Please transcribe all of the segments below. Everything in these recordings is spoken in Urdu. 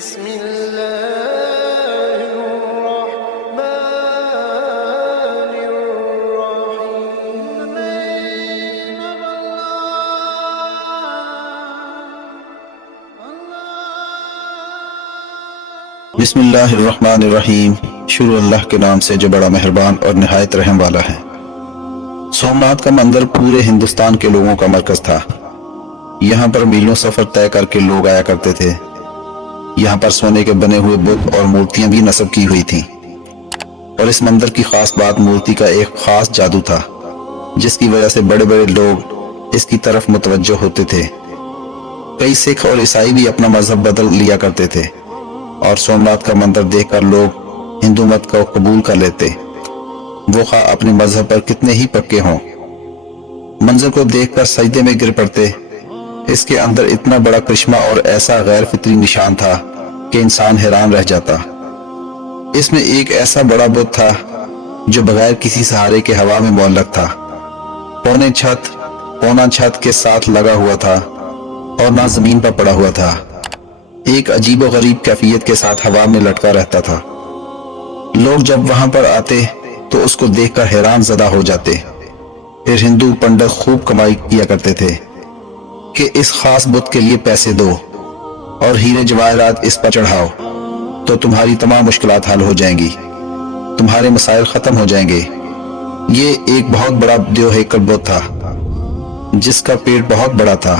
بسم الله الرحمن الرحيم. بسم اللہ الرحمن الرحیم. شروع اللہ کے نام سے جو بڑا مہربان اور نہایت رحم والا ہے. سومناتھ کا مندر پورے ہندوستان کے لوگوں کا مرکز تھا. یہاں پر میلوں سفر طے کر کے لوگ آیا کرتے تھے. یہاں پر سونے کے بنے ہوئے بت اور مورتیاں بھی نصب کی ہوئی تھیں. اور اس مندر کی خاص بات مورتی کا ایک خاص جادو تھا جس کی وجہ سے بڑے بڑے لوگ اس کی طرف متوجہ ہوتے تھے. کئی سکھ اور عیسائی بھی اپنا مذہب بدل لیا کرتے تھے اور سومناتھ کا مندر دیکھ کر لوگ ہندو مت کو قبول کر لیتے، وہ خواہ اپنے مذہب پر کتنے ہی پکے ہوں. منظر کو دیکھ کر سجدے میں گر پڑتے. اس کے اندر اتنا بڑا کرشمہ اور ایسا غیر فطری نشان تھا کہ انسان حیران رہ جاتا. اس میں ایک ایسا بڑا بت تھا جو بغیر کسی سہارے کے ہوا میں معلق تھا. پونا چھت کے ساتھ لگا ہوا تھا اور نہ زمین پر پڑا ہوا تھا. ایک عجیب و غریب کیفیت کے ساتھ ہوا میں لٹکا رہتا تھا. لوگ جب وہاں پر آتے تو اس کو دیکھ کر حیران زدہ ہو جاتے. پھر ہندو پنڈت خوب کمائی کیا کرتے تھے کہ اس خاص بت کے لیے پیسے دو اور ہیرے جواہرات اس پر چڑھاؤ تو تمہاری تمام مشکلات حل ہو جائیں گی، تمہارے مسائل ختم ہو جائیں گے. یہ ایک بہت بڑا دیو ہیکل بت تھا جس کا پیٹ بہت بڑا تھا.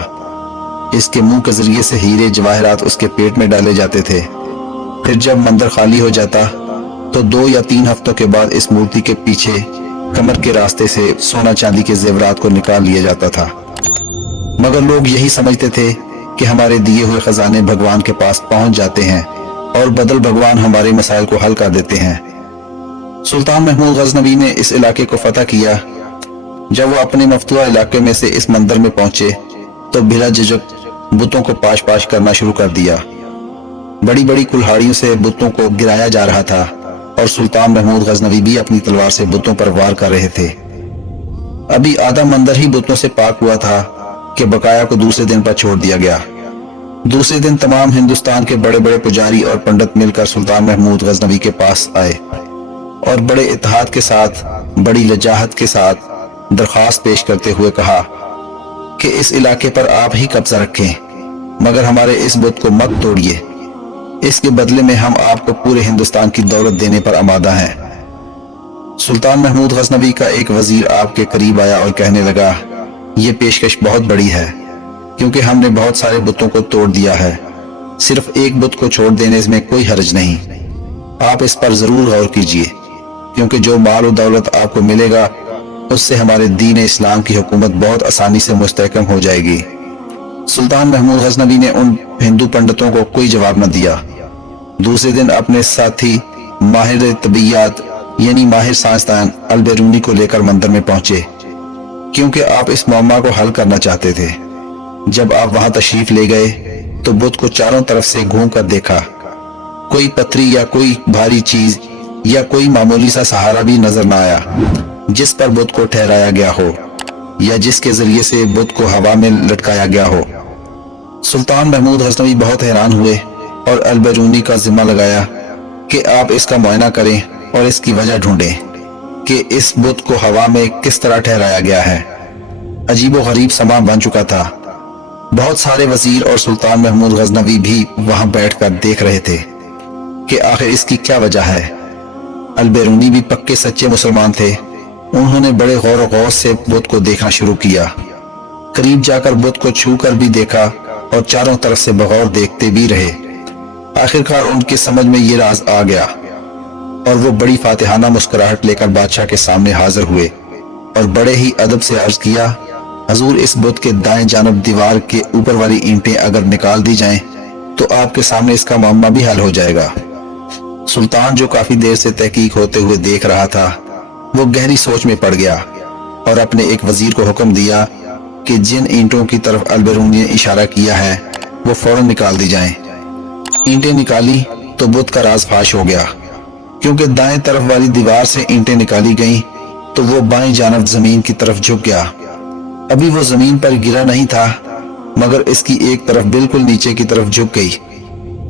اس کے منہ کے ذریعے سے ہیرے جواہرات اس کے پیٹ میں ڈالے جاتے تھے. پھر جب مندر خالی ہو جاتا تو 2 یا 3 ہفتوں کے بعد اس مورتی کے پیچھے کمر کے راستے سے سونا چاندی کے زیورات کو نکال لیا جاتا تھا. مگر لوگ یہی سمجھتے تھے کہ ہمارے دیے ہوئے خزانے بھگوان کے پاس پہنچ جاتے ہیں اور بدل بھگوان ہمارے مسائل کو حل کر دیتے ہیں. سلطان محمود غزنوی نے اس علاقے کو فتح کیا. جب وہ اپنے مفتوحہ علاقے میں سے اس مندر میں پہنچے تو بلا جھجک بتوں کو پاش پاش کرنا شروع کر دیا. بڑی بڑی کلہاڑیوں سے بتوں کو گرایا جا رہا تھا اور سلطان محمود غزنوی بھی اپنی تلوار سے بتوں پر وار کر رہے تھے. ابھی آدھا مندر ہی بتوں سے پاک ہوا تھا کہ بقایا کو دوسرے دن پر چھوڑ دیا گیا. دوسرے دن تمام ہندوستان کے بڑے بڑے پجاری اور پنڈت مل کر سلطان محمود غزنوی کے پاس آئے اور بڑے اتحاد کے ساتھ بڑی لجاجت کے ساتھ درخواست پیش کرتے ہوئے کہا کہ اس علاقے پر آپ ہی قبضہ رکھیں مگر ہمارے اس بت کو مت توڑیے. اس کے بدلے میں ہم آپ کو پورے ہندوستان کی دولت دینے پر آمادہ ہیں. سلطان محمود غزنوی کا ایک وزیر آپ کے قریب آیا اور کہنے لگا یہ پیشکش بہت بڑی ہے کیونکہ ہم نے بہت سارے بتوں کو توڑ دیا ہے. صرف ایک بت کو چھوڑ دینے میں کوئی حرج نہیں. آپ اس پر ضرور غور کیجئے کیونکہ جو مال و دولت آپ کو ملے گا اس سے ہمارے دین اسلام کی حکومت بہت آسانی سے مستحکم ہو جائے گی. سلطان محمود غزنوی نے ان ہندو پنڈتوں کو کوئی جواب نہ دیا. دوسرے دن اپنے ساتھی ماہر طبیعیات یعنی ماہر سائنسدان البیرونی کو لے کر مندر میں پہنچے کیونکہ آپ اس معمہ کو حل کرنا چاہتے تھے. جب آپ وہاں تشریف لے گئے تو بت کو چاروں طرف سے گھوم کر دیکھا. کوئی پتھری یا کوئی بھاری چیز یا کوئی معمولی سا سہارا بھی نظر نہ آیا جس پر بت کو ٹھہرایا گیا ہو یا جس کے ذریعے سے بت کو ہوا میں لٹکایا گیا ہو. سلطان محمود غزنوی بہت حیران ہوئے اور البیرونی کا ذمہ لگایا کہ آپ اس کا معائنہ کریں اور اس کی وجہ ڈھونڈیں کہ اس بت کو ہوا میں کس طرح ٹھہرایا گیا ہے. عجیب و غریب سما بن چکا تھا. بہت سارے وزیر اور سلطان محمود غزنوی بھی وہاں بیٹھ کر دیکھ رہے تھے کہ آخر اس کی کیا وجہ ہے. البیرونی بھی پکے سچے مسلمان تھے. انہوں نے بڑے غور و غوص سے بت کو دیکھنا شروع کیا. قریب جا کر بت کو چھو کر بھی دیکھا اور چاروں طرف سے بغور دیکھتے بھی رہے. آخرکار ان کی سمجھ میں یہ راز آ گیا اور وہ بڑی فاتحانہ مسکراہٹ لے کر بادشاہ کے سامنے حاضر ہوئے اور بڑے ہی ادب سے عرض کیا حضور اس بت کے دائیں جانب دیوار کے اوپر والی اینٹیں اگر نکال دی جائیں تو آپ کے سامنے اس کا معاملہ بھی حل ہو جائے گا. سلطان جو کافی دیر سے تحقیق ہوتے ہوئے دیکھ رہا تھا وہ گہری سوچ میں پڑ گیا اور اپنے ایک وزیر کو حکم دیا کہ جن اینٹوں کی طرف البیرونی نے اشارہ کیا ہے وہ فوراً نکال دی جائیں. اینٹیں نکالی تو بت کا راز فاش ہو گیا. کیونکہ دائیں طرف والی دیوار سے اینٹیں نکالی گئیں تو وہ بائیں جانب زمین کی طرف جھک گیا. ابھی وہ زمین پر گرا نہیں تھا مگر اس کی ایک طرف بالکل نیچے کی طرف جھک گئی.